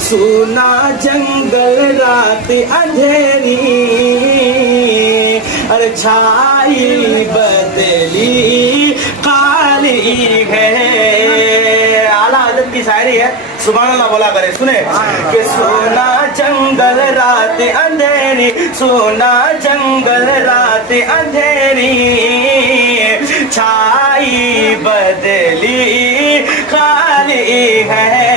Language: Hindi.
सुना जंगल रात अंधेरी, अरे छाई बदली काली है। आला हजरत की शायरी है, सुभान अल्लाह बोला करे। सुने कि सोना जंगल रात अंधेरी, सोना जंगल रात अंधेरी, छाई बदली काली है।